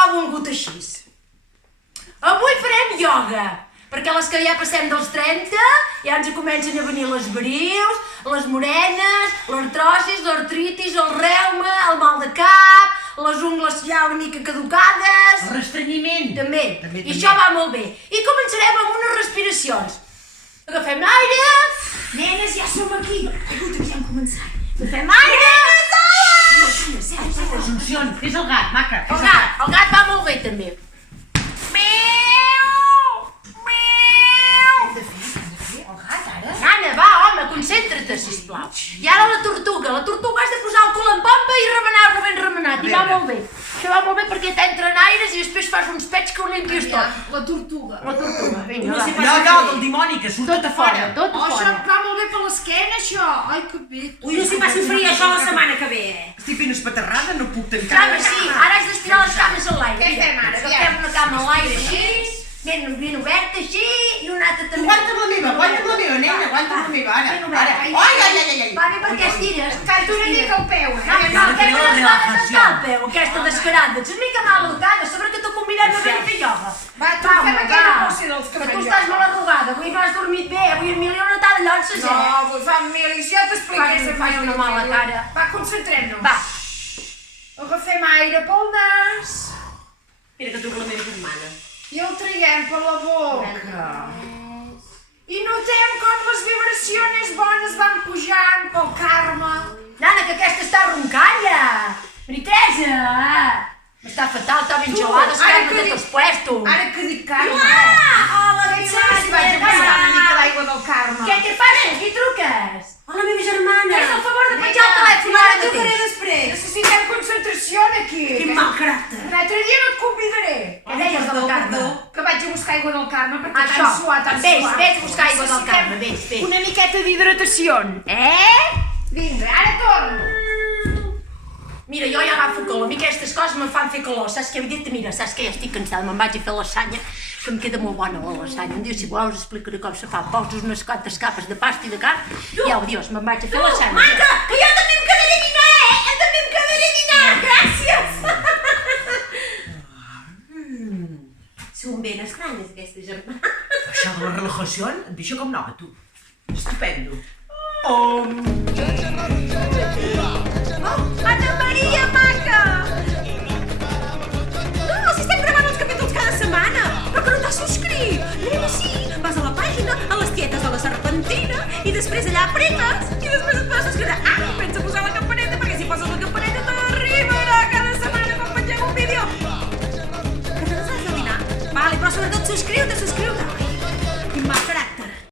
ho ha volgut així. Avui farem ioga, perquè les que ja passem dels 30 ja ens comencen a venir les varius, les morenes, l'artrosis, l'artritis, el reuma, el mal de cap, les ungles ja una mica caducades... El restrenyiment. També. I això va molt bé. I començarem amb unes respiracions. Agafem aire... Nenes, ja som aquí. Escolta, ja hem començat. Agafem aire... Les uncions. Fes el gat, maca. El gat va molt bé, també. Nana, va, home, concentra-te, sisplau. I ara la tortuga. La tortuga has de posar el cul en pompa i remenar-lo ben remenat. I va molt bé. Això va molt bé perquè t'entren aires i després fas uns pets que ho limpies tot. La tortuga. La tortuga, vinga, va. No, del dimoni, que surt tot a fora. Tot a Això fora. em va molt bé per l'esquena, això. Ai, que bé. Ui, no s'hi passi fria això la setmana que ve, Estic ben espaterrada, no puc tancar. Cama, sí, ara has d'estirar les cames a l'aire. Què fem ara? Agafem una cama a l'aire així, ben oberta així, i una altra també. Aguanta'm la meva, nena, aguanta'm la meva, ara. Ben oberta. Ai. Va bé perquè estires. Canta una mica el peu, No, aquesta no es va desgastar el peu, aquesta descarada. Ets una mica mal educada, sobre que t'ho convidem a venir a fer ioga. Va, tu fem aquella bossa dels Que tu cavallots. estàs mal arrugada, avui no has dormit bé, avui en Milió no t'ha de llonces, No, avui fa mil i si ja t'expliqués. Fas una mala cara. Va, concentrem-nos. Va. Agafem aire pel nas Mira que truca la meva germana. i el traiem per la boca. I notem com les vibracions bones van pujant pel Carme. Nana, que aquesta està roncant ja. Teresa! Està fatal, està ben gelada, es ara queda que tot dic- els puestos. Ara que dic Carme. Hola, Què et sembla si vaig a posar una mica d'aigua del Carme? Què fas? Qui truques? Hola, meva germana. Fes el favor de penjar el telèfon ara trucaré mateix. després. Necessitem concentració aquí. Quin mal caràcter. Un altre dia no et convidaré. Què deies del Carme? Que vaig a buscar aigua del Carme perquè Això, tan suat, tan vés, suat. vés a buscar aigua del Carme, vés. Una miqueta d'hidratació. Vinga, ara torno. Mira, jo ja agafo calor, a mi aquestes coses me'n fan fer calor, saps què he dit? Mira, saps què? Ja estic cansada, me'n vaig a fer lasanya, que em queda molt bona la lasanya. Un dia, si voleu, us explicaré com se fa. Poses unes quantes capes de pasta i de carn i, au, Dios, me'n vaig a fer lasanya. Maca, que jo també em quedaré a dinar, Jo també em quedaré a dinar. Gràcies. Són ben estranyes, aquestes germanes. Això de la relajació et deixa com nova, tu. Estupendo. Anna Maria, maca! No, si estem gravant els capítols cada setmana, però que no t'has subscrit. Anem així, vas a la pàgina, a les tietes de la Serpentina, i després allà apretes, i després et poses a escriure, pensa posar la campaneta, perquè si poses la campaneta t'arribarà cada setmana quan pengem un vídeo. Que te n'has de dinar? Vale, però sobretot subscriu-te,